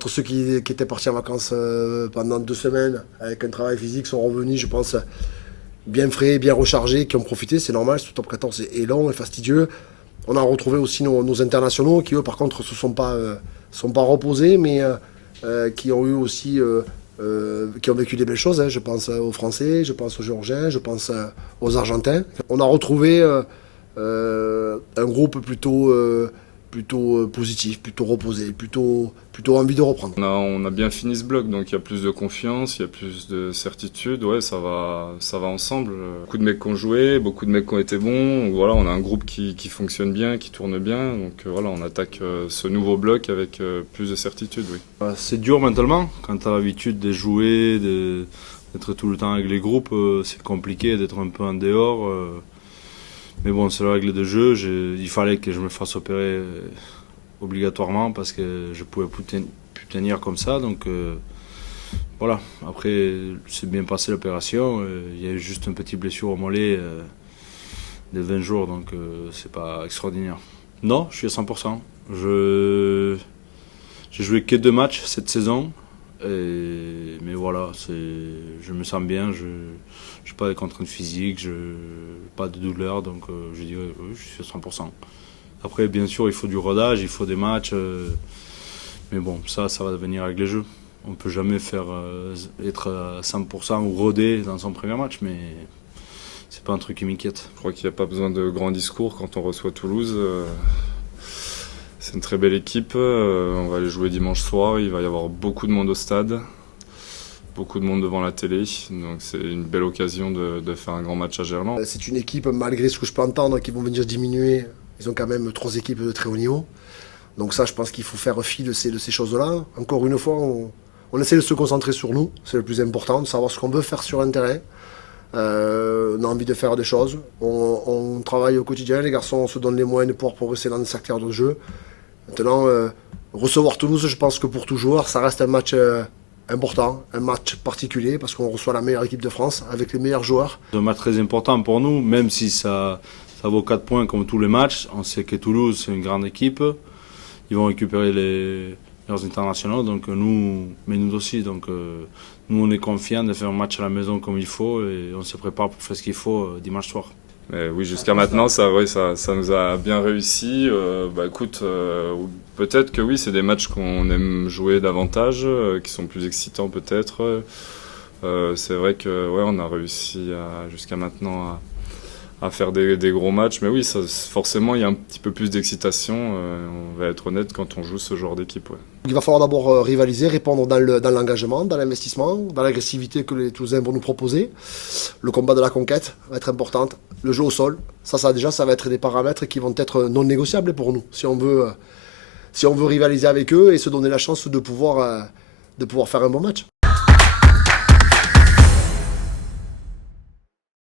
entre ceux qui étaient partis en vacances pendant 2 semaines avec un travail physique sont revenus, je pense, bien frais, bien rechargés, qui ont profité. C'est normal, ce top 14 est long et fastidieux. On a retrouvé aussi nos internationaux qui, eux, par contre, se sont pas reposés, mais qui ont eu aussi qui ont vécu des belles choses. Hein. Je pense aux Français, je pense aux Géorgiens, je pense aux Argentins. On a retrouvé un groupe plutôt positif, plutôt reposé, plutôt envie de reprendre. On a bien fini ce bloc, donc il y a plus de confiance, il y a plus de certitude, ouais, ça va ensemble. Beaucoup de mecs qui ont joué, beaucoup de mecs qui ont été bons, donc, voilà, on a un groupe qui fonctionne bien, qui tourne bien, donc voilà, on attaque ce nouveau bloc avec plus de certitude, oui. C'est dur mentalement, quand tu as l'habitude de jouer, d'être tout le temps avec les groupes, c'est compliqué d'être un peu en dehors. Mais bon, c'est la règle de jeu, il fallait que je me fasse opérer obligatoirement parce que je pouvais plus tenir comme ça. Donc voilà, après c'est bien passé l'opération. Il y a eu juste une petite blessure au mollet de 20 jours, donc c'est pas extraordinaire. Non, je suis à 100%. J'ai joué que 2 matchs cette saison. Mais voilà, je me sens bien, je n'ai pas de contraintes physiques, pas de douleur, donc je dirais oui, je suis à 100%. Après, bien sûr, il faut du rodage, il faut des matchs, mais bon, ça va venir avec les jeux. On ne peut jamais être à 100% ou rodé dans son premier match, mais c'est pas un truc qui m'inquiète. Je crois qu'il n'y a pas besoin de grands discours quand on reçoit Toulouse. C'est une très belle équipe, on va aller jouer dimanche soir, il va y avoir beaucoup de monde au stade, beaucoup de monde devant la télé, donc c'est une belle occasion de faire un grand match à Gerland. C'est une équipe, malgré ce que je peux entendre, qui vont venir diminuer, ils ont quand même 3 équipes de très haut niveau, donc ça je pense qu'il faut faire fi de ces choses-là. Encore une fois, on essaie de se concentrer sur nous, c'est le plus important, de savoir ce qu'on veut faire sur un terrain. On a envie de faire des choses, on travaille au quotidien, les garçons se donnent les moyens de pouvoir progresser dans des secteurs de jeu. Maintenant, recevoir Toulouse, je pense que pour tout joueur, ça reste un match important, un match particulier, parce qu'on reçoit la meilleure équipe de France avec les meilleurs joueurs. C'est un match très important pour nous, même si ça vaut 4 points comme tous les matchs. On sait que Toulouse, c'est une grande équipe. Ils vont récupérer leurs internationaux, donc mais nous aussi. Donc, nous, on est confiants de faire un match à la maison comme il faut et on se prépare pour faire ce qu'il faut dimanche soir. Mais oui, jusqu'à maintenant, ça nous a bien réussi. Écoute, peut-être que oui, c'est des matchs qu'on aime jouer davantage, qui sont plus excitants peut-être. C'est vrai que ouais, on a réussi jusqu'à maintenant à faire des gros matchs, mais oui, forcément, il y a un petit peu plus d'excitation. On va être honnête quand on joue ce genre d'équipe. Ouais. Il va falloir d'abord rivaliser, répondre dans l'engagement, dans l'investissement, dans l'agressivité que les Toulousains vont nous proposer. Le combat de la conquête va être important. Le jeu au sol, ça va être des paramètres qui vont être non négociables pour nous. Si on veut rivaliser avec eux et se donner la chance de pouvoir faire un bon match.